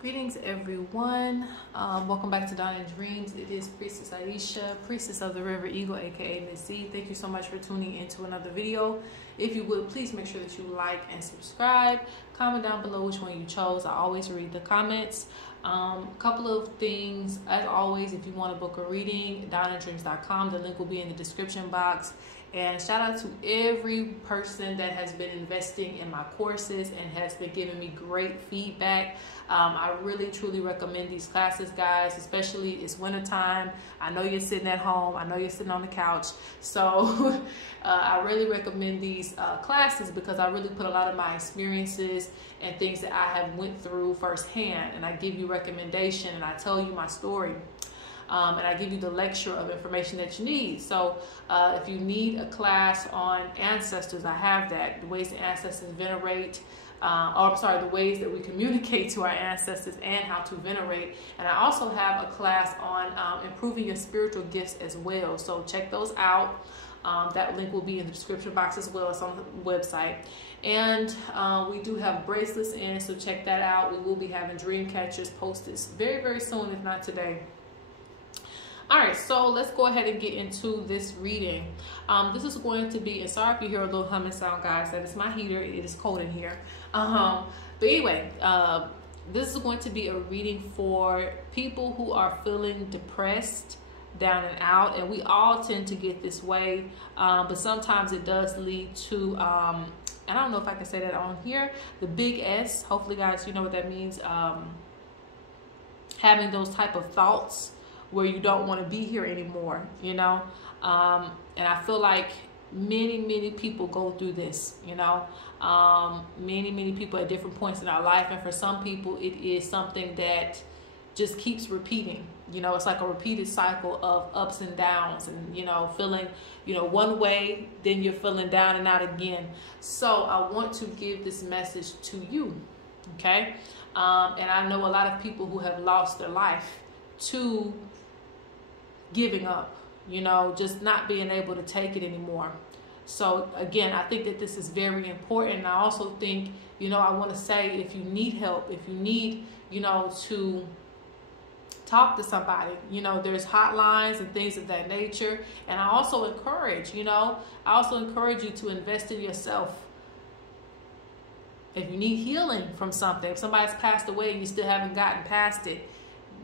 Greetings everyone, welcome back to Dawn Dreams. It is Priestess Ieisha, Priestess of the River Eagle, aka Ms.Z. Thank you so much for tuning into another video. If you would, please make sure that you like and subscribe. Comment down below which one you chose. I always read the comments. Couple of things, as always, if you want to book a reading, dawninddreams.com. The link will be in the description box. And shout out to every person that has been investing in my courses and has been giving me great feedback. I really truly recommend these classes, guys, especially it's winter time. I know you're sitting at home. I know you're sitting on the couch. So I really recommend these classes because I really put a lot of my experiences and things that I have went through firsthand, and I give you recommendation and I tell you my story. And I give you the lecture of information that you need. So if you need a class on ancestors, I have that. The ways the ancestors venerate, the ways that we communicate to our ancestors and how to venerate. And I also have a class on improving your spiritual gifts as well. So check those out. That link will be in the description box as well as on the website. And we do have bracelets in, so check that out. We will be having Dreamcatchers posted very, very soon, if not today. All right, so let's go ahead and get into this reading. This is going to be, and sorry if you hear a little humming sound, guys, that is my heater. It is cold in here. But anyway, this is going to be a reading for people who are feeling depressed, down and out, and we all tend to get this way, but sometimes it does lead to, I don't know if I can say that on here, the big S. Hopefully, guys, you know what that means. Having those type of thoughts where you don't want to be here anymore, you know. And I feel like many people go through this, you know. Many people at different points in our life, and for some people it is something that just keeps repeating. You know, it's like a repeated cycle of ups and downs, and you know, feeling, you know, one way, then you're feeling down and out again. So I want to give this message to you, okay? And I know a lot of people who have lost their life to giving up, you know, just not being able to take it anymore. So again, I think that this is very important. And I also think, you know, I want to say, if you need help, if you need, you know, to talk to somebody, you know, there's hotlines and things of that nature. And I also encourage, you know, you to invest in yourself. If you need healing from something, if somebody's passed away and you still haven't gotten past it,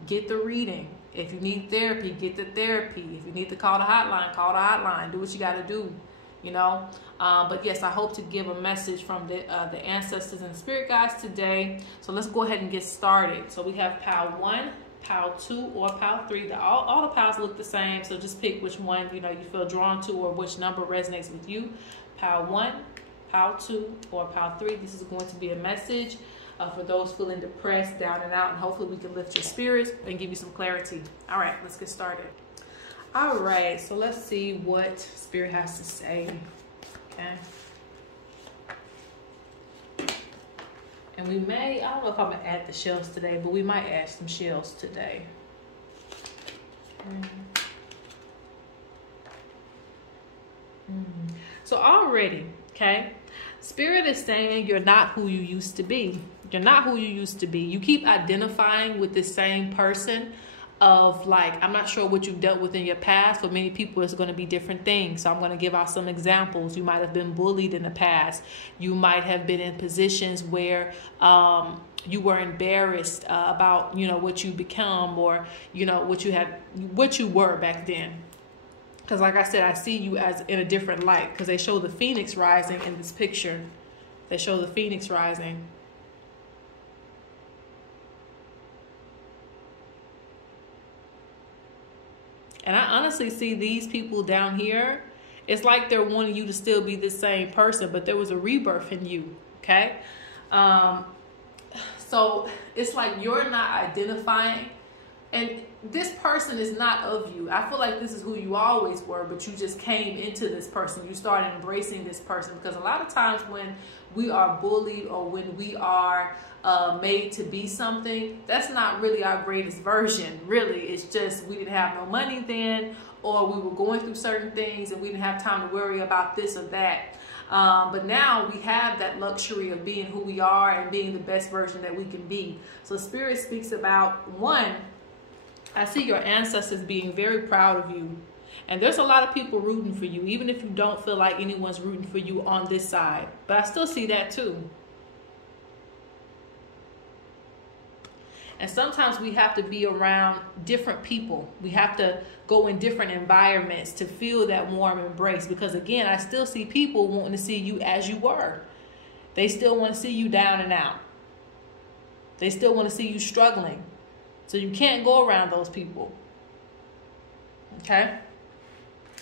get the reading. If you need therapy, get the therapy. If you need to call the hotline, do what you got to do, you know. But yes, I hope to give a message from the ancestors and spirit guides today. So let's go ahead and get started. So we have pile 1, pile 2, or pile 3. All the piles look the same, so just pick which one, you know, you feel drawn to or which number resonates with you. Pile 1, pile 2, or pile 3. This is going to be a message for those feeling depressed, down and out, and hopefully we can lift your spirits and give you some clarity. All right, let's get started. All right, so let's see what spirit has to say. Okay. And we may, I don't know if I'm gonna add the shells today, but we might add some shells today. So already, okay, Spirit is saying you're not who you used to be. You're not who you used to be. You keep identifying with the same person of, like, I'm not sure what you've dealt with in your past. For many people, it's going to be different things. So I'm going to give out some examples. You might have been bullied in the past. You might have been in positions where you were embarrassed about, you know, what you become, or, you know, what you were back then. Because like I said, I see you as in a different light, because they show the phoenix rising in this picture. They show the phoenix rising. And I honestly see these people down here, it's like they're wanting you to still be the same person, but there was a rebirth in you, okay? So it's like you're not identifying, and this person is not of you. I feel like this is who you always were, but you just came into this person. You started embracing this person, because a lot of times when we are bullied or when we are made to be something, that's not really our greatest version. Really, it's just we didn't have no money then, or we were going through certain things and we didn't have time to worry about this or that. But now we have that luxury of being who we are and being the best version that we can be. So Spirit speaks about, one, I see your ancestors being very proud of you. And there's a lot of people rooting for you, even if you don't feel like anyone's rooting for you on this side. But I still see that too. And sometimes we have to be around different people. We have to go in different environments to feel that warm embrace. Because again, I still see people wanting to see you as you were. They still want to see you down and out. They still want to see you struggling. So you can't go around those people. Okay?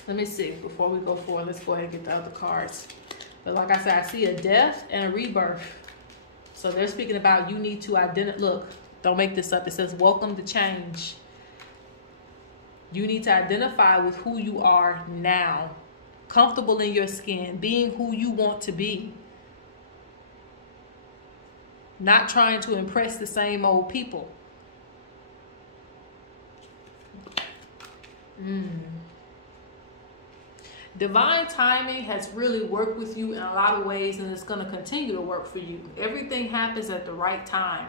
Let me see. Before we go forward, let's go ahead and get the other cards. But like I said, I see a death and a rebirth. So they're speaking about you need to identify. Look, don't make this up. It says, welcome to change. You need to identify with who you are now. Comfortable in your skin. Being who you want to be. Not trying to impress the same old people. Divine timing has really worked with you in a lot of ways, and it's going to continue to work for you. Everything happens at the right time.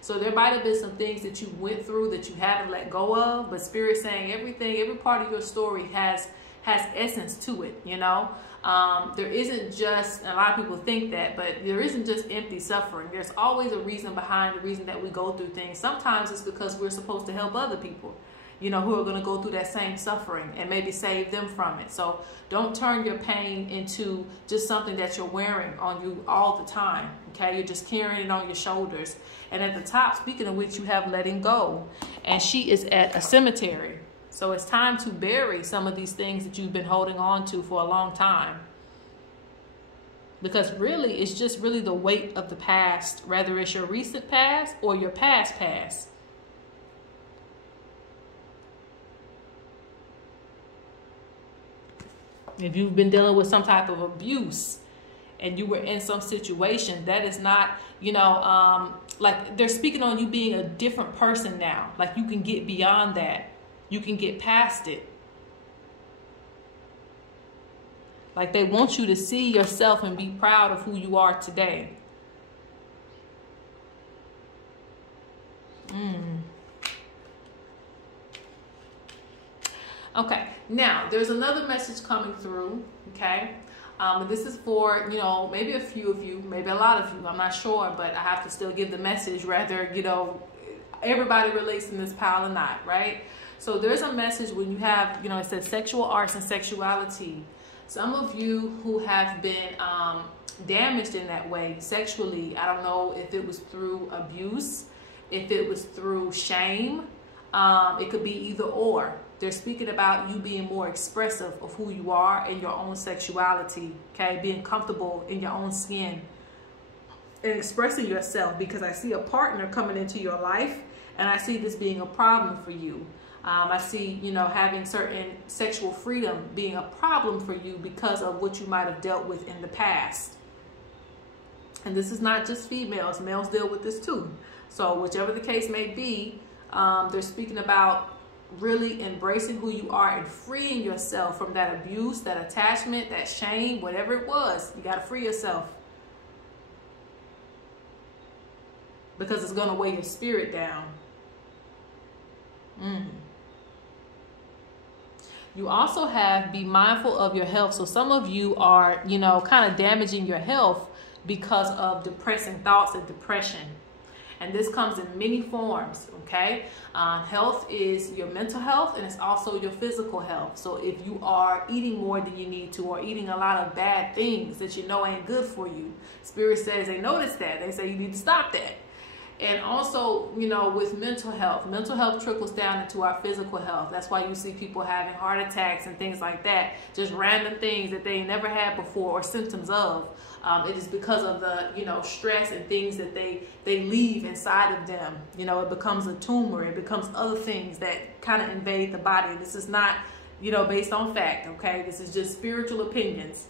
So there might have been some things that you went through that you haven't let go of, but Spirit's saying everything, every part of your story has essence to it, you know. There isn't just, and a lot of people think that, but there isn't just empty suffering. There's always a reason behind the reason that we go through things. Sometimes it's because we're supposed to help other people, you know, who are going to go through that same suffering and maybe save them from it. So don't turn your pain into just something that you're wearing on you all the time. Okay, you're just carrying it on your shoulders. And at the top, speaking of which, you have letting go. And she is at a cemetery. So it's time to bury some of these things that you've been holding on to for a long time. Because really, it's just really the weight of the past, whether it's your recent past or your past past. If you've been dealing with some type of abuse and you were in some situation, that is not, you know, like they're speaking on you being a different person now. Like you can get beyond that. You can get past it. Like they want you to see yourself and be proud of who you are today. Okay, now there's another message coming through, okay? This is for, you know, maybe a few of you, maybe a lot of you, I'm not sure, but I have to still give the message, whether, you know, everybody relates in this pile or not, right? So there's a message when you have, you know, it says sexual arts and sexuality. Some of you who have been damaged in that way sexually, I don't know if it was through abuse, if it was through shame, it could be either or. They're speaking about you being more expressive of who you are in your own sexuality, okay? Being comfortable in your own skin and expressing yourself, because I see a partner coming into your life and I see this being a problem for you. I see, you know, having certain sexual freedom being a problem for you because of what you might have dealt with in the past. And this is not just females. Males deal with this too. So whichever the case may be, they're speaking about really embracing who you are and freeing yourself from that abuse, that attachment, that shame, whatever it was. You got to free yourself. Because it's going to weigh your spirit down. You also have be mindful of your health. So some of you are, you know, kind of damaging your health because of depressing thoughts and depression. And this comes in many forms, okay? Health is your mental health and it's also your physical health. So if you are eating more than you need to or eating a lot of bad things that you know ain't good for you, Spirit says they notice that. They say you need to stop that. And also, you know, with mental health trickles down into our physical health. That's why you see people having heart attacks and things like that. Just random things that they never had before or symptoms of. It is because of the, you know, stress and things that they leave inside of them. You know, it becomes a tumor. It becomes other things that kind of invade the body. This is not, you know, based on fact, okay? This is just spiritual opinions.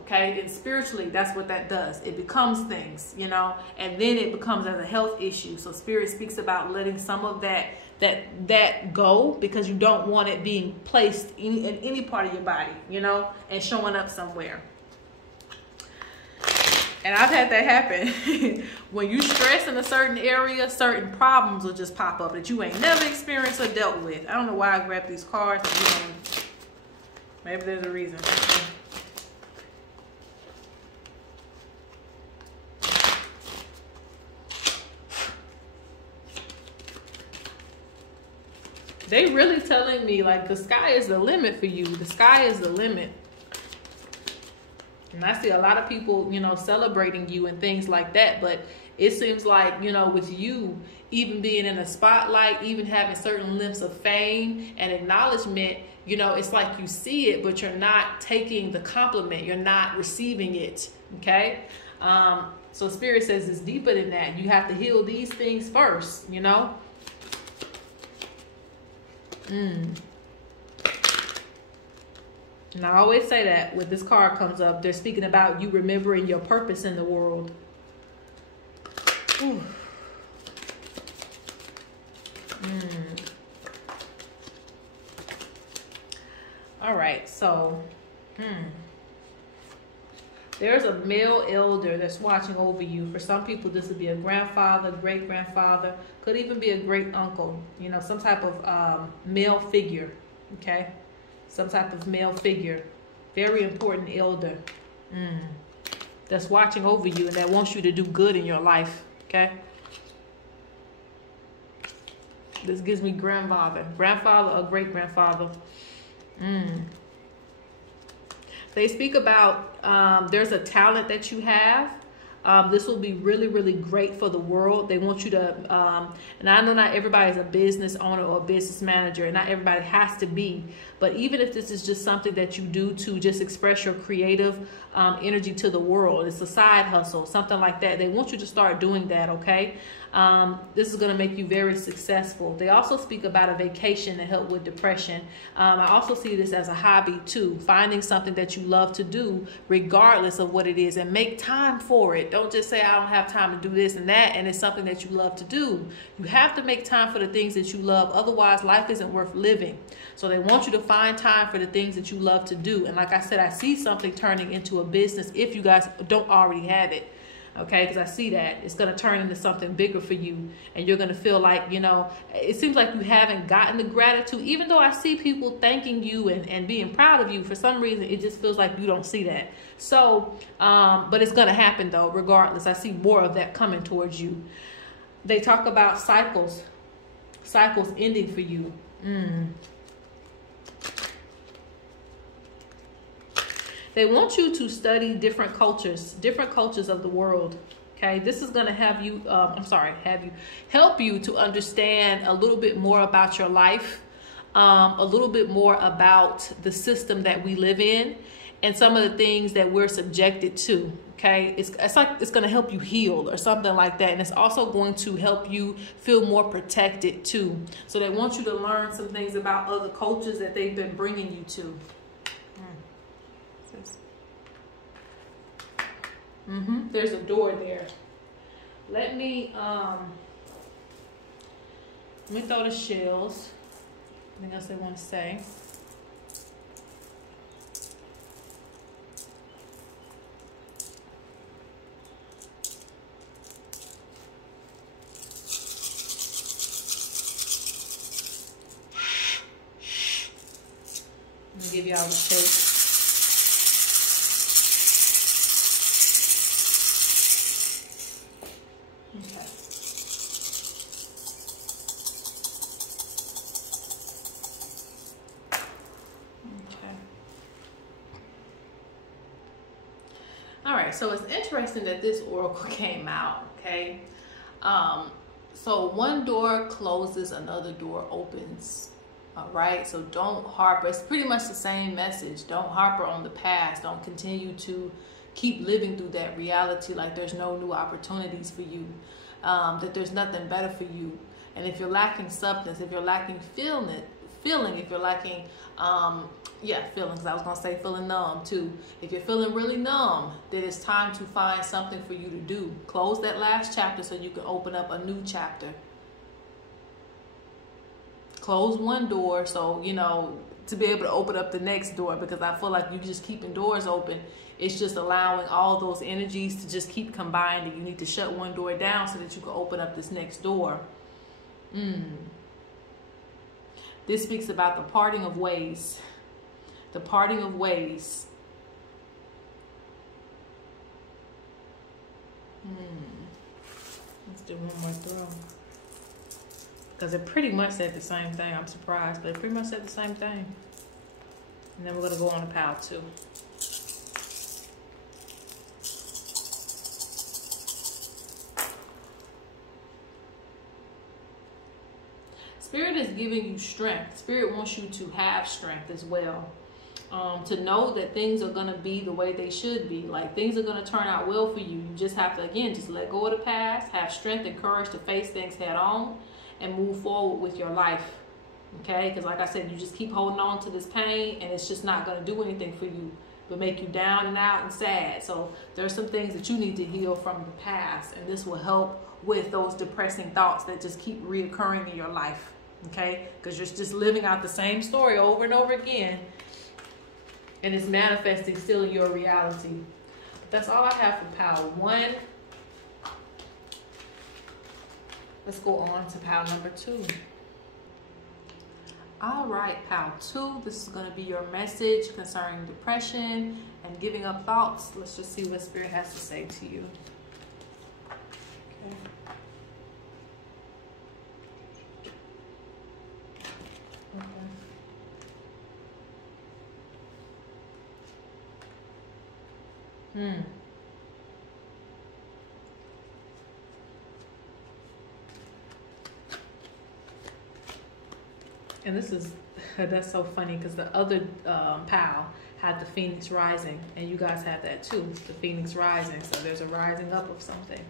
Okay, and spiritually, that's what that does. It becomes things, you know, and then it becomes as a health issue. So Spirit speaks about letting some of that go, because you don't want it being placed in any part of your body, you know, and showing up somewhere. And I've had that happen. When you stress in a certain area, certain problems will just pop up that you ain't never experienced or dealt with. I don't know why I grabbed these cards. Maybe there's a reason. They really telling me like the sky is the limit for you. The sky is the limit. And I see a lot of people, you know, celebrating you and things like that. But it seems like, you know, with you even being in a spotlight, even having certain lengths of fame and acknowledgement, you know, it's like you see it, but you're not taking the compliment. You're not receiving it. Okay. So Spirit says it's deeper than that. You have to heal these things first, you know. And I always say that when this card comes up, they're speaking about you remembering your purpose in the world. Ooh. All right, so there's a male elder that's watching over you. For some people, this would be a grandfather, great-grandfather, could even be a great uncle, you know, some type of male figure, okay? Some type of male figure, very important elder that's watching over you and that wants you to do good in your life, okay? This gives me grandfather or great-grandfather. They speak about there's a talent that you have. This will be really, really great for the world. They want you to, and I know not everybody is a business owner or a business manager, and not everybody has to be, but even if this is just something that you do to just express your creative energy to the world, it's a side hustle, something like that. They want you to start doing that, okay? This is going to make you very successful. They also speak about a vacation to help with depression. I also see this as a hobby too, finding something that you love to do regardless of what it is, and make time for it. Don't just say I don't have time to do this and that, and it's something that you love to do. You have to make time for the things that you love, otherwise life isn't worth living. So they want you to find time for the things that you love to do. And like I said, I see something turning into a business if you guys don't already have it. Okay, because I see that it's going to turn into something bigger for you, and you're going to feel like, you know, it seems like you haven't gotten the gratitude, even though I see people thanking you and being proud of you. For some reason, it just feels like you don't see that. So, but it's going to happen though, regardless. I see more of that coming towards you. They talk about cycles ending for you. They want you to study different cultures of the world. Okay, this is going to have you, help you to understand a little bit more about your life, a little bit more about the system that we live in, and some of the things that we're subjected to. Okay, it's like it's going to help you heal or something like that, and it's also going to help you feel more protected too. So they want you to learn some things about other cultures that they've been bringing you to. There's a door there. Let me throw the shells. Anything else they want to say? Let me give y'all the tape. All right, so it's interesting that this oracle came out, okay? So one door closes, another door opens, all right? So don't harper. It's pretty much the same message. Don't harper on the past. Don't continue to keep living through that reality like there's no new opportunities for you, that there's nothing better for you. And if you're lacking substance, if you're lacking feeling, if you're lacking, feelings. I was going to say feeling numb too. If you're feeling really numb, then it's time to find something for you to do. Close that last chapter so you can open up a new chapter. Close one door so, you know, to be able to open up the next door, because I feel like you're just keeping doors open it's just allowing all those energies to just keep combining. You need to shut one door down so that you can open up this next door. This speaks about the parting of ways. The parting of ways. Let's do one more throw. Because it pretty much said the same thing. I'm surprised, but it pretty much said the same thing. And then we're going to go on to pile 2. Spirit is giving you strength. Spirit wants you to have strength as well. To know that things are going to be the way they should be. Like, things are going to turn out well for you. You just have to, again, just let go of the past. Have strength and courage to face things head on. And move forward with your life. Okay? Because like I said, you just keep holding on to this pain. And it's just not going to do anything for you. But make you down and out and sad. So there's some things that you need to heal from the past. And this will help with those depressing thoughts that just keep reoccurring in your life. Okay? Because you're just living out the same story over and over again. And it's manifesting still in your reality. That's all I have for pile 1. Let's go on to pile number 2. All right, pile 2. This is going to be your message concerning depression and giving up thoughts. Let's just see what Spirit has to say to you. And this is, that's so funny because the other pile had the Phoenix rising, and you guys have that too, the Phoenix rising. So there's a rising up of something.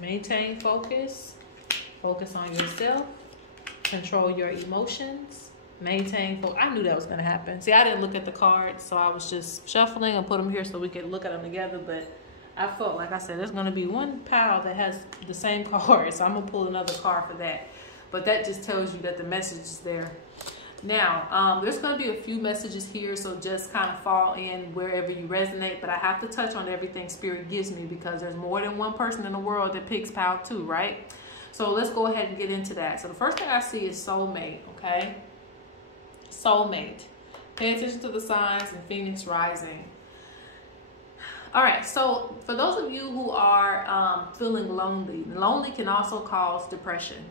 Maintain focus. Focus on yourself. Control your emotions. Maintain focus. I knew that was going to happen. See, I didn't look at the cards, so I was just shuffling and put them here so we could look at them together. But I felt, like I said, there's going to be one pile that has the same card, so I'm going to pull another card for that. But that just tells you that the message is there. Now, there's going to be a few messages here, so just kind of fall in wherever you resonate. But I have to touch on everything Spirit gives me because there's more than one person in the world that picks pile 2, right? So let's go ahead and get into that. So the first thing I see is soulmate, okay? Soulmate. Pay attention to the signs and Phoenix rising. All right, so for those of you who are feeling lonely, lonely can also cause depression.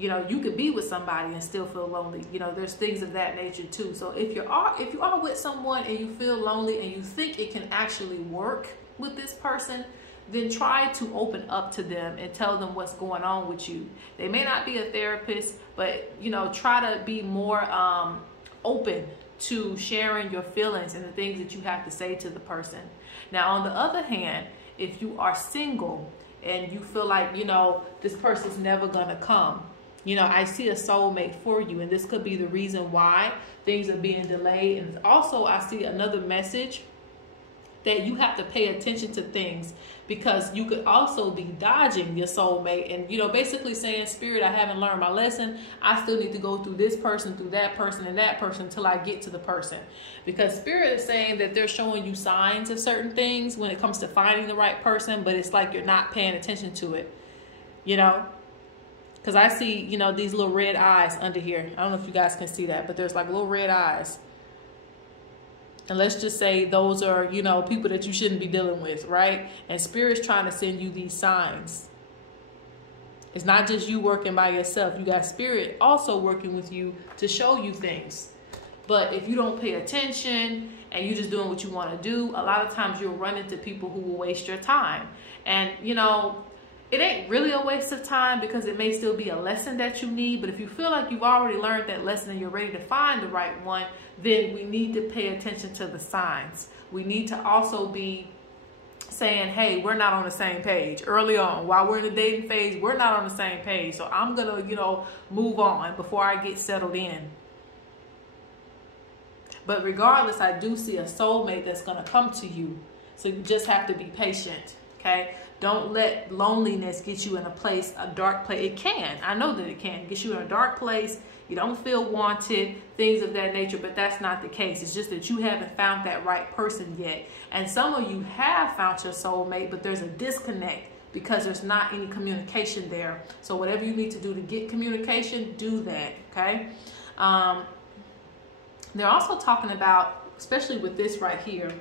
You know, you could be with somebody and still feel lonely. You know, there's things of that nature too. So if you are with someone and you feel lonely and you think it can actually work with this person, then try to open up to them and tell them what's going on with you. They may not be a therapist, but, you know, try to be more open to sharing your feelings and the things that you have to say to the person. Now, on the other hand, if you are single and you feel like, you know, this person's never gonna come, you know, I see a soulmate for you, and this could be the reason why things are being delayed. And also I see another message that you have to pay attention to things, because you could also be dodging your soulmate and, you know, basically saying, Spirit, I haven't learned my lesson. I still need to go through this person, through that person, and that person until I get to the person. Because Spirit is saying that they're showing you signs of certain things when it comes to finding the right person, but it's like you're not paying attention to it, you know? Because I see, you know, these little red eyes under here. I don't know if you guys can see that, but there's like little red eyes. And let's just say those are, you know, people that you shouldn't be dealing with, right? And Spirit's trying to send you these signs. It's not just you working by yourself. You got Spirit also working with you to show you things. But if you don't pay attention and you're just doing what you want to do, a lot of times you'll run into people who will waste your time. And, you know, it ain't really a waste of time because it may still be a lesson that you need. But if you feel like you've already learned that lesson and you're ready to find the right one, then we need to pay attention to the signs. We need to also be saying, hey, we're not on the same page. Early on, while we're in the dating phase, we're not on the same page. So I'm going to, you know, move on before I get settled in. But regardless, I do see a soulmate that's going to come to you. So you just have to be patient. okay? Don't let loneliness get you in a dark place. It can. I know that it can get you in a dark place. You don't feel wanted, things of that nature, but that's not the case. It's just that you haven't found that right person yet. And some of you have found your soulmate, but there's a disconnect because there's not any communication there. So whatever you need to do to get communication, do that, okay? They're also talking about, especially with this right here,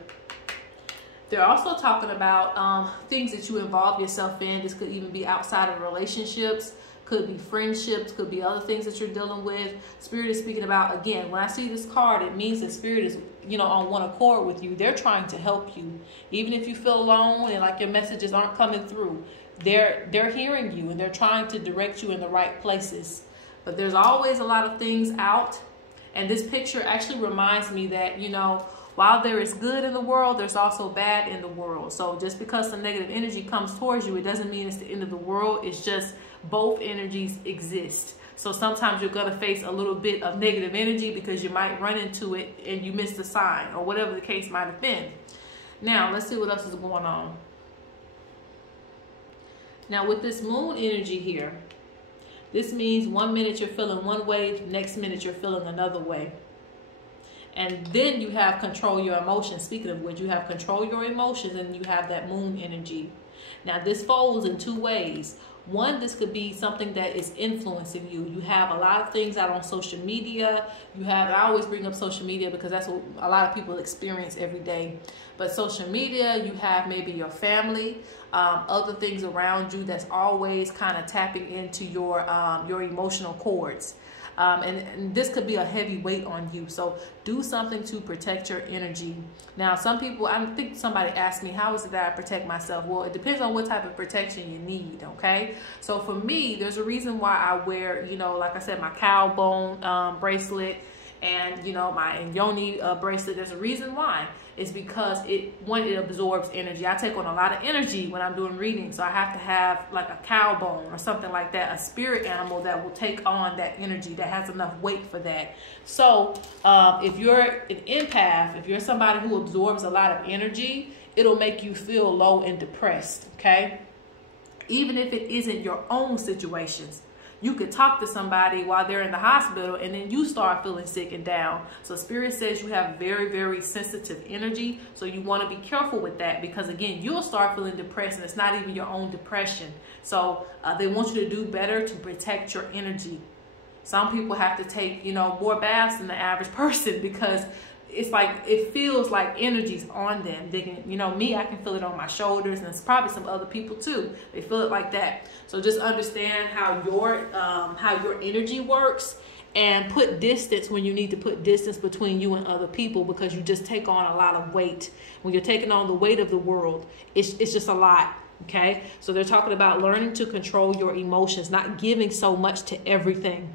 they're also talking about things that you involve yourself in. This could even be outside of relationships, could be friendships, could be other things that you're dealing with. Spirit is speaking about, again, when I see this card, it means that Spirit is, you know, on one accord with you. They're trying to help you. Even if you feel alone and like your messages aren't coming through, they're hearing you and they're trying to direct you in the right places. But there's always a lot of things out. And this picture actually reminds me that, you know, while there is good in the world, there's also bad in the world. So just because some negative energy comes towards you, it doesn't mean it's the end of the world. It's just both energies exist. So sometimes you're going to face a little bit of negative energy because you might run into it and you miss the sign or whatever the case might have been. Now, let's see what else is going on. Now, with this moon energy here, this means 1 minute you're feeling one way, next minute you're feeling another way. And then you have control your emotions. Speaking of which, you have control your emotions and you have that moon energy. Now, this folds in two ways. One, this could be something that is influencing you. You have a lot of things out on social media. You have, I always bring up social media because that's what a lot of people experience every day. But social media, you have maybe your family, other things around you that's always kind of tapping into your emotional cords. And this could be a heavy weight on you. So do something to protect your energy. Now, some people, I think somebody asked me, how is it that I protect myself? Well, it depends on what type of protection you need, okay? So for me, there's a reason why I wear, you know, like I said, my cow bone bracelet and, you know, my yoni bracelet. There's a reason why. It's because it absorbs energy. I take on a lot of energy when I'm doing readings. So I have to have like a cow bone or something like that, a spirit animal that will take on that energy, that has enough weight for that. So if you're an empath, if you're somebody who absorbs a lot of energy, it'll make you feel low and depressed, okay? Even if it isn't your own situations. You could talk to somebody while they're in the hospital and then you start feeling sick and down. So Spirit says you have very, very sensitive energy. So you want to be careful with that because, again, you'll start feeling depressed and it's not even your own depression. So they want you to do better to protect your energy. Some people have to take, you know, more baths than the average person because it's like, it feels like energy's on them. They can, you know, me, I can feel it on my shoulders, and it's probably some other people too. They feel it like that. So just understand how your energy works and put distance when you need to put distance between you and other people because you just take on a lot of weight. When you're taking on the weight of the world, it's just a lot. Okay. So they're talking about learning to control your emotions, not giving so much to everything.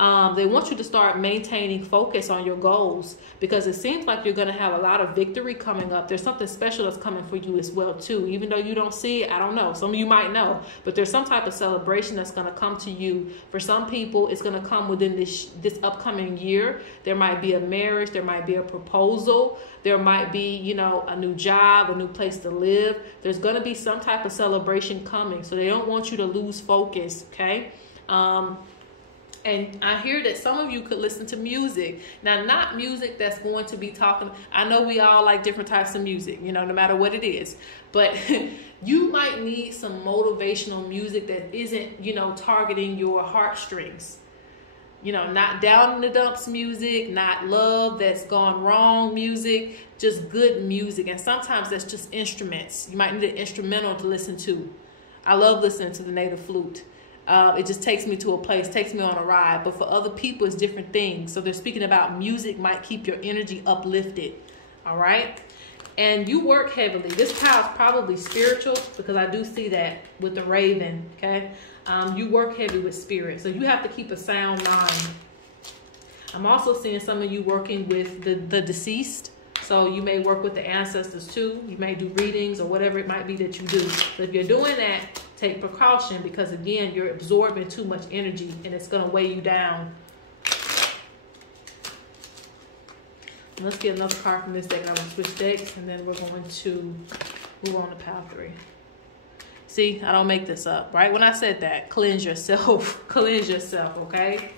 They want you to start maintaining focus on your goals because it seems like you're going to have a lot of victory coming up. There's something special that's coming for you as well, too. Even though you don't see it, I don't know. Some of you might know, but there's some type of celebration that's going to come to you. For some people, it's going to come within this upcoming year. There might be a marriage. There might be a proposal. There might be, you know, a new job, a new place to live. There's going to be some type of celebration coming. So they don't want you to lose focus, okay? And I hear that some of you could listen to music. Now, not music that's going to be talking. I know we all like different types of music, you know, no matter what it is. But you might need some motivational music that isn't, you know, targeting your heartstrings. You know, not down in the dumps music, not love that's gone wrong music, just good music. And sometimes that's just instruments. You might need an instrumental to listen to. I love listening to the native flute. It just takes me to a place, takes me on a ride. But for other people, it's different things. So they're speaking about music might keep your energy uplifted. All right. And you work heavily. This pile is probably spiritual because I do see that with the raven. Okay. You work heavy with spirit. So you have to keep a sound mind. I'm also seeing some of you working with the deceased. So you may work with the ancestors too. You may do readings or whatever it might be that you do. But if you're doing that, take precaution because, again, you're absorbing too much energy and it's going to weigh you down. Let's get another card from this deck. I'm going to switch decks and then we're going to move on to pile 3. See, I don't make this up. Right when I said that, cleanse yourself. Cleanse yourself, okay?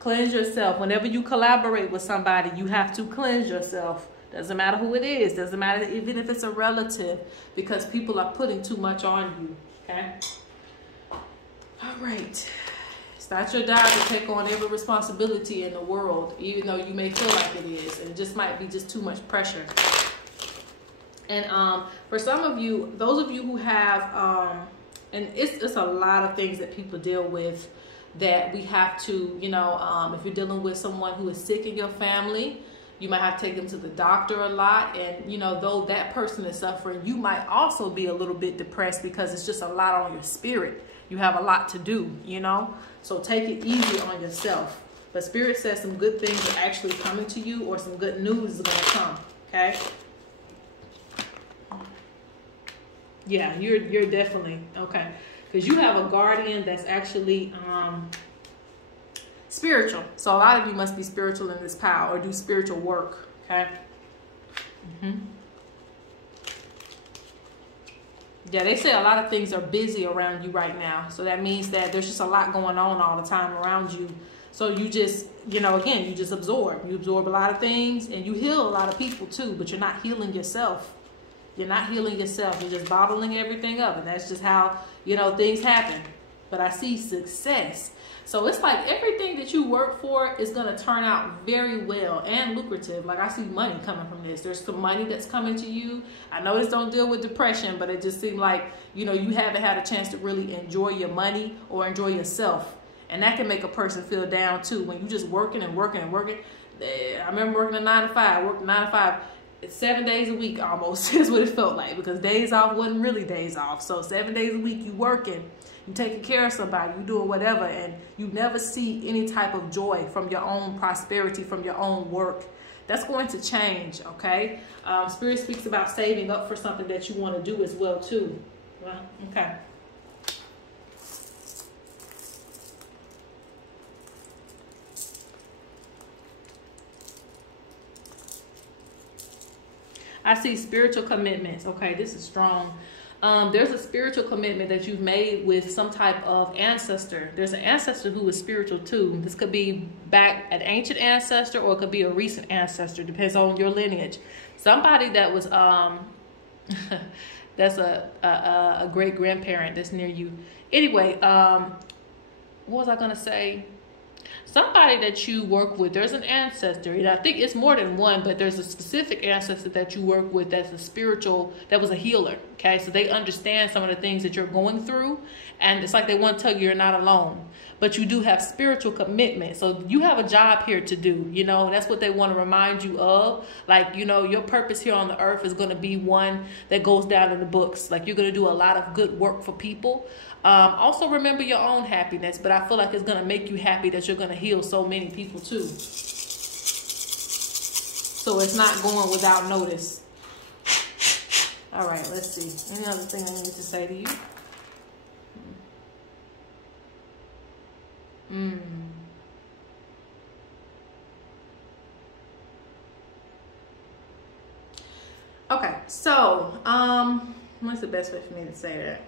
Cleanse yourself. Whenever you collaborate with somebody, you have to cleanse yourself. Doesn't matter who it is. Doesn't matter even if it's a relative, because people are putting too much on you, okay? All right. It's not your job to take on every responsibility in the world, even though you may feel like it is. It just might be just too much pressure. And for some of you, those of you who have, and it's a lot of things that people deal with that we have to, you know, if you're dealing with someone who is sick in your family, you might have to take them to the doctor a lot. And, you know, though that person is suffering, you might also be a little bit depressed because it's just a lot on your spirit. You have a lot to do, you know, so take it easy on yourself. But Spirit says some good things are actually coming to you, or some good news is going to come, okay? Yeah, you're definitely, okay. Because you have a guardian that's actually spiritual. So a lot of you must be spiritual in this power, or do spiritual work, okay? Yeah, they say a lot of things are busy around you right now. So that means that there's just a lot going on all the time around you. So you just, you know, again, you just absorb. You absorb a lot of things, and you heal a lot of people too, but you're not healing yourself. You're not healing yourself. You're just bottling everything up. And that's just how, you know, things happen. But I see success. So it's like everything that you work for is going to turn out very well and lucrative. Like I see money coming from this. There's some money that's coming to you. I know this don't deal with depression, but it just seemed like, you know, you haven't had a chance to really enjoy your money or enjoy yourself. And that can make a person feel down too. When you just working and working and working. I remember working a 9 to 5. I worked 9 to 5. It's 7 days a week almost is what it felt like, because days off wasn't really days off. So 7 days a week you working, you taking care of somebody, you doing whatever, and you never see any type of joy from your own prosperity, from your own work. That's going to change, okay? Spirit speaks about saving up for something that you want to do as well too. Well, okay. I see spiritual commitments. Okay, this is strong. There's a spiritual commitment that you've made with some type of ancestor. There's an ancestor who is spiritual too. This could be back an ancient ancestor, or it could be a recent ancestor. Depends on your lineage. Somebody that was that's a great grandparent that's near you. Anyway, what was I gonna say? Somebody that you work with, there's an ancestor, and I think it's more than one, but there's a specific ancestor that you work with that's a spiritual, that was a healer, okay? So they understand some of the things that you're going through, and it's like they want to tell you you're not alone, but you do have spiritual commitment. So you have a job here to do, you know, that's what they want to remind you of. Like, you know, your purpose here on the earth is going to be one that goes down in the books. Like, you're going to do a lot of good work for people. Also remember your own happiness, but I feel like it's going to make you happy that you're going to heal so many people too. So it's not going without notice. All right, let's see. Any other thing I need to say to you? Okay, so what's the best way for me to say that?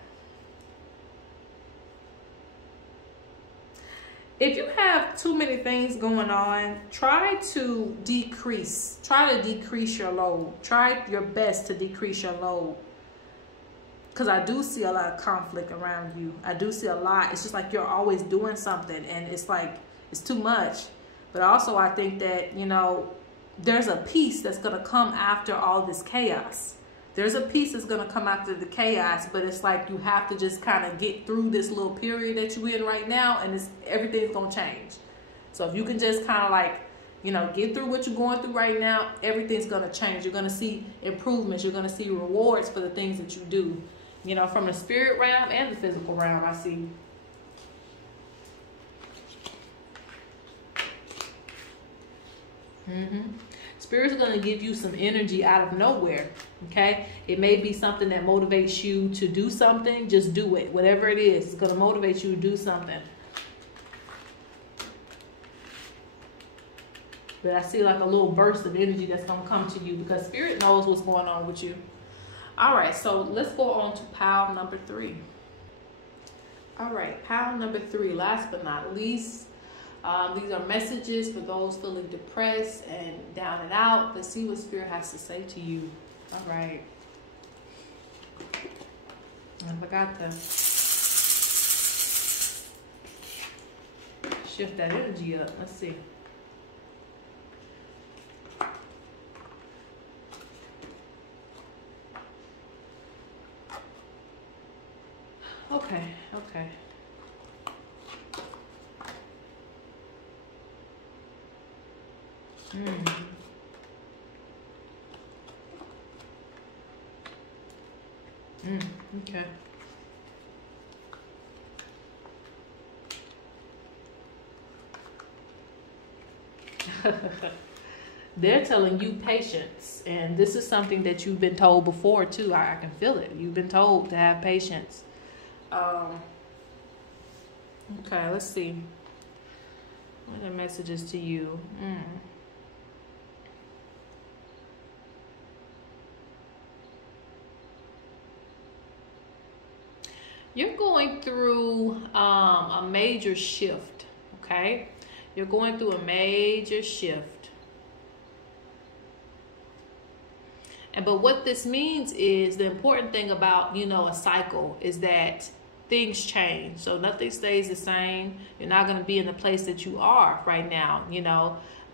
If you have too many things going on, try to decrease your load. Try your best to decrease your load. Because I do see a lot of conflict around you. I do see a lot. It's just like you're always doing something, and it's like, it's too much. But also I think that, you know, there's a peace that's going to come after all this chaos. There's a peace that's going to come after the chaos, but it's like you have to just kind of get through this little period that you're in right now, and everything's going to change. So if you can just kind of like, you know, get through what you're going through right now, everything's going to change. You're going to see improvements. You're going to see rewards for the things that you do, you know, from the spirit realm and the physical realm, I see. Spirit's going to give you some energy out of nowhere, okay? It may be something that motivates you to do something. Just do it. Whatever it is, it's going to motivate you to do something. But I see like a little burst of energy that's going to come to you, because Spirit knows what's going on with you. All right, so let's go on to pile number 3. All right, pile number 3, last but not least. These are messages for those feeling depressed and down and out. Let's see what Spirit has to say to you. All right. I forgot to shift that energy up. Let's see. Okay, okay. Okay. They're telling you patience, and this is something that you've been told before too. I can feel it. You've been told to have patience. Okay, let's see. What are the messages to you? You're going through a major shift, okay? You're going through a major shift. But what this means is the important thing about, a cycle is that things change. So nothing stays the same. You're not going to be in the place that you are right now,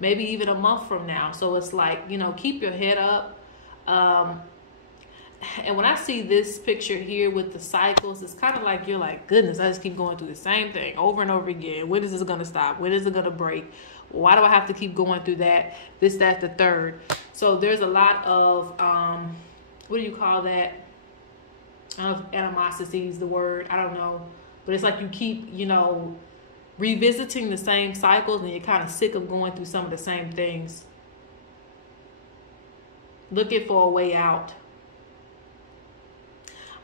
maybe even a month from now. So it's like, keep your head up. And when I see this picture here with the cycles, it's kind of like you're like, goodness, I just keep going through the same thing over and over again. When is this going to stop? When is it going to break? Why do I have to keep going through that? This, that, the third. So there's a lot of, what do you call that? I don't know if animosity is the word. I don't know. But it's like you keep, revisiting the same cycles, and you're kind of sick of going through some of the same things. Looking for a way out.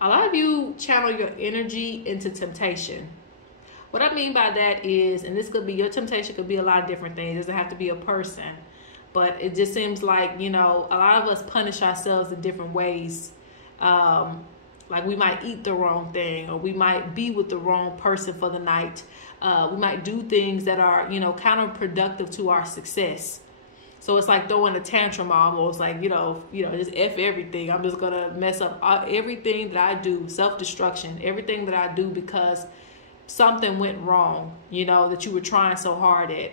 A lot of you channel your energy into temptation. What I mean by that is, and this could be, your temptation could be a lot of different things. It doesn't have to be a person. But it just seems like, a lot of us punish ourselves in different ways. Like we might eat the wrong thing, or we might be with the wrong person for the night. We might do things that are, counterproductive to our success. So it's like throwing a tantrum almost, like, just F everything. I'm just going to mess up everything that I do, self-destruction, everything that I do because something went wrong, that you were trying so hard at.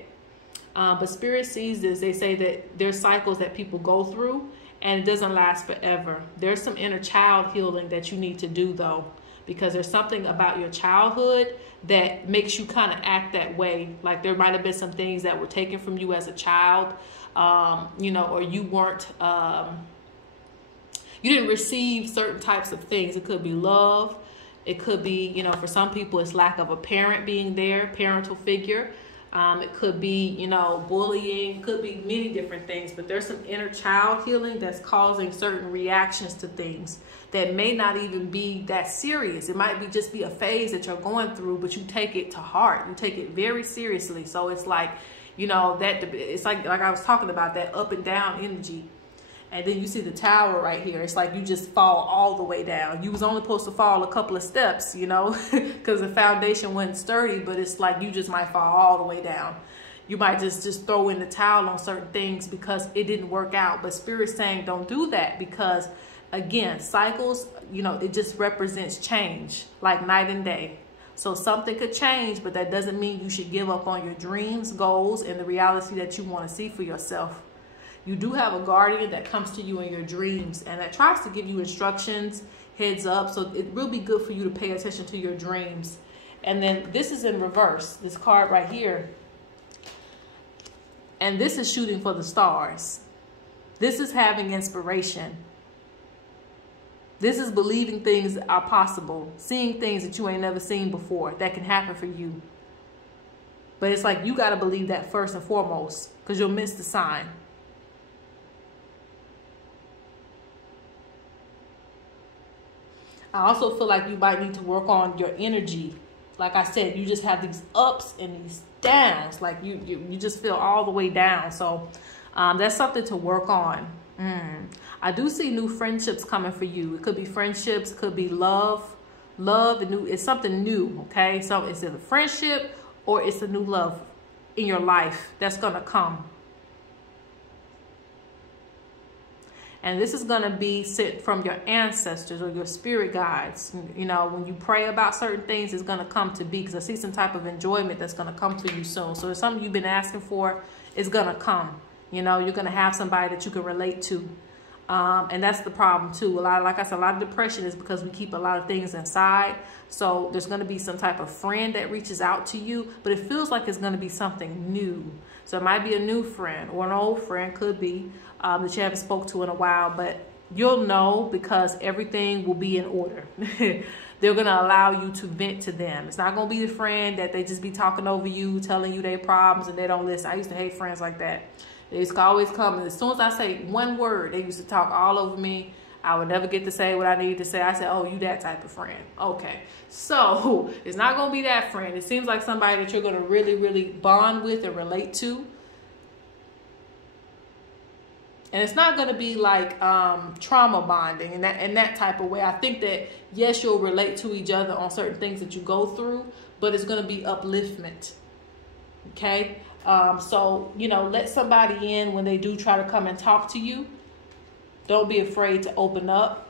But Spirit sees this. They say that there's cycles that people go through, and it doesn't last forever. There's some inner child healing that you need to do, though, because there's something about your childhood that makes you kind of act that way. Like there might have been some things that were taken from you as a child, or you weren't, you didn't receive certain types of things. It could be love. It could be, for some people, it's lack of a parent being there, parental figure. It could be, bullying, could be many different things, but there's some inner child healing that's causing certain reactions to things that may not even be that serious. It might be just be a phase that you're going through, but you take it to heart. You take it very seriously. So it's like, it's like I was talking about, that up and down energy. And then you see the tower right here. It's like you just fall all the way down. You was only supposed to fall a couple of steps, because the foundation wasn't sturdy, but it's like you just might fall all the way down. You might just throw in the towel on certain things because it didn't work out. But Spirit's saying don't do that because, again, cycles, it just represents change, like night and day. So something could change, but that doesn't mean you should give up on your dreams, goals, and the reality that you want to see for yourself. You do have a guardian that comes to you in your dreams and that tries to give you instructions, heads up. So it will be good for you to pay attention to your dreams. And then this is in reverse, this card right here. And this is shooting for the stars. This is having inspiration. This is believing things are possible, seeing things that you ain't never seen before that can happen for you. But it's like you got to believe that first and foremost, because you'll miss the sign. I also feel like you might need to work on your energy. Like I said, you just have these ups and these downs. Like you just feel all the way down. So that's something to work on. I do see new friendships coming for you. It could be friendships, could be love. Love, it's something new, okay? So it's either friendship or it's a new love in your life that's going to come. And this is going to be sent from your ancestors or your spirit guides. You know, when you pray about certain things, it's going to come to be, because I see some type of enjoyment that's going to come for you soon. So it's something you've been asking for, it's going to come. You know, you're going to have somebody that you can relate to. And that's the problem too. Like I said, a lot of depression is because we keep a lot of things inside. So there's going to be some type of friend that reaches out to you, but it feels like it's going to be something new. So it might be a new friend or an old friend, could be, that you haven't spoke to in a while, but you'll know because everything will be in order. They're going to allow you to vent to them. It's not going to be the friend that they just be talking over you, telling you their problems and they don't listen. I used to hate friends like that. They used to always come, and as soon as I say one word, they used to talk all over me. I would never get to say what I needed to say. I said, oh, you that type of friend. Okay. So it's not going to be that friend. It seems like somebody that you're going to really, really bond with and relate to. And it's not going to be like trauma bonding and that type of way. I think that, yes, you'll relate to each other on certain things that you go through, but it's going to be upliftment. Okay. So, you know, let somebody in when they do try to come and talk to you. Don't be afraid to open up.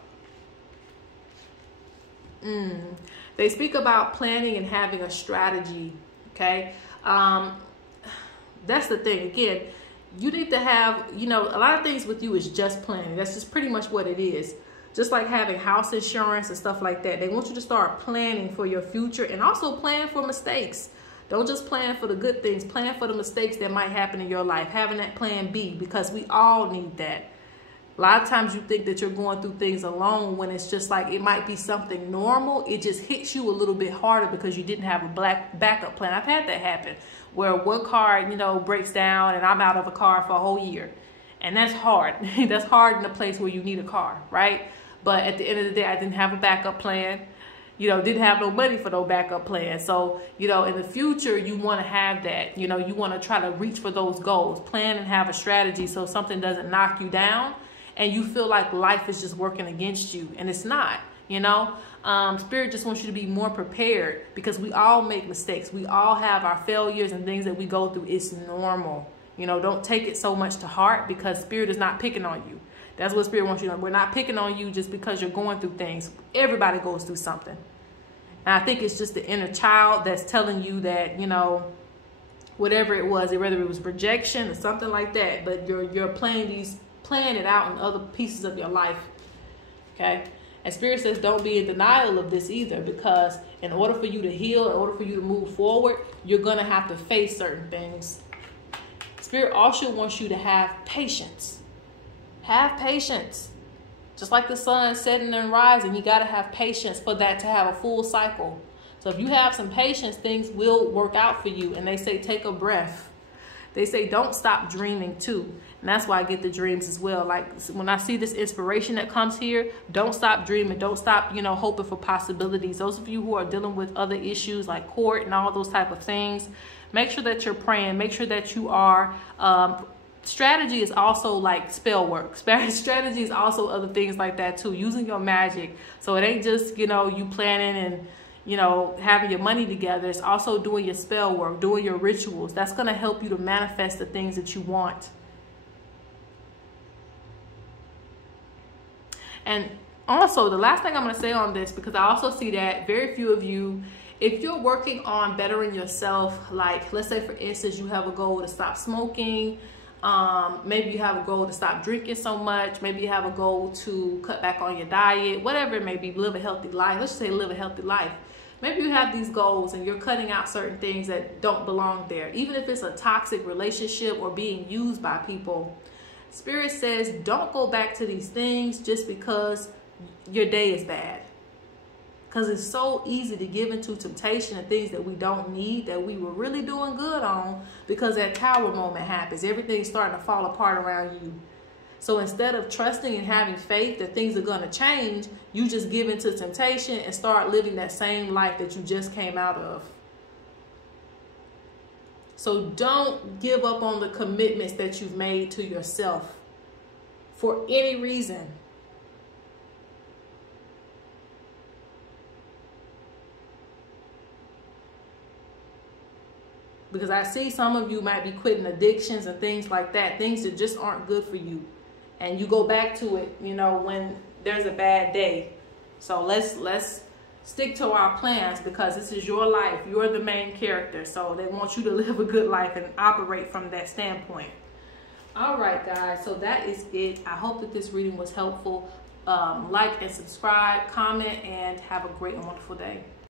They speak about planning and having a strategy. Okay. That's the thing. Again, you need to have, you know, a lot of things with you is just planning. That's just pretty much what it is. Just like having house insurance and stuff like that. They want you to start planning for your future and also plan for mistakes. Don't just plan for the good things. Plan for the mistakes that might happen in your life. Having that plan B, because we all need that. A lot of times you think that you're going through things alone when it's just like it might be something normal. It just hits you a little bit harder because you didn't have a backup plan. I've had that happen where one car, you know, breaks down and I'm out of a car for a whole year. And that's hard. That's hard in a place where you need a car, right? But at the end of the day, I didn't have a backup plan. You know, didn't have no money for no backup plan. So, you know, in the future, you want to have that. You know, you want to try to reach for those goals. Plan and have a strategy so something doesn't knock you down and you feel like life is just working against you. And it's not, you know. Spirit just wants you to be more prepared because we all make mistakes. We all have our failures and things that we go through. It's normal. You know, don't take it so much to heart because Spirit is not picking on you. That's what Spirit wants you to know. We're not picking on you just because you're going through things. Everybody goes through something. And I think it's just the inner child that's telling you that, you know, whatever it was, whether it was rejection or something like that, but you're playing it out in other pieces of your life. Okay? And Spirit says don't be in denial of this either, because in order for you to heal, in order for you to move forward, you're going to have to face certain things. Spirit also wants you to have patience. Have patience. Just like the sun setting and rising, you got to have patience for that to have a full cycle. So if you have some patience, things will work out for you. And they say, take a breath. They say, don't stop dreaming too. And that's why I get the dreams as well. Like when I see this inspiration that comes here, don't stop dreaming. Don't stop, you know, hoping for possibilities. Those of you who are dealing with other issues like court and all those type of things, make sure that you're praying. Make sure that you are, strategy is also like spell work. Strategy is also other things like that too. Using your magic. So it ain't just, you know, you planning and, you know, having your money together. It's also doing your spell work, doing your rituals. That's going to help you to manifest the things that you want. And also the last thing I'm going to say on this, because I also see that very few of you, if you're working on bettering yourself, like let's say for instance, you have a goal to stop smoking. Maybe you have a goal to stop drinking so much. Maybe you have a goal to cut back on your diet, whatever it may be, live a healthy life. Let's just say live a healthy life. Maybe you have these goals and you're cutting out certain things that don't belong there. Even if it's a toxic relationship or being used by people, Spirit says don't go back to these things just because your day is bad. Because it's so easy to give into temptation and things that we don't need, that we were really doing good on, because that tower moment happens. Everything's starting to fall apart around you. So instead of trusting and having faith that things are going to change, you just give into temptation and start living that same life that you just came out of. So don't give up on the commitments that you've made to yourself for any reason. Because I see some of you might be quitting addictions and things like that, things that just aren't good for you. And you go back to it, you know, when there's a bad day. So let's stick to our plans, because this is your life. You're the main character. So they want you to live a good life and operate from that standpoint. All right, guys. So that is it. I hope that this reading was helpful. Like and subscribe, comment, and have a great and wonderful day.